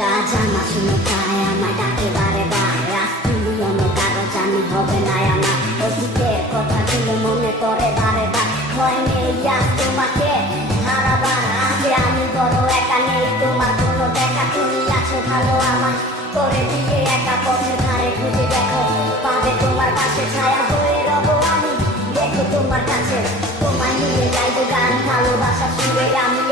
রাজা মাসুনো তাই আমায় ডাকে বারে বারে, আজ তুমি অন্য কারো জানি হবে না আমার। অতীতের কথাগুলো মনে করে বারে বার, ভয় নেই আজ তোমাকে হারাবার। আজকে আমি বড় একা, নেই তোমার কোনো দেখা, তুমি আছো ভালো আমায় করে দিয়ে একা। পথের ধারে খুঁজে দেখো, পাবে তোমার পাশে ছায়া হয়ে রব আমি। দেখো তোমার কাছে তোমায় নিয়ে গাইবো গান, ভালোবাসা সুরে আমি।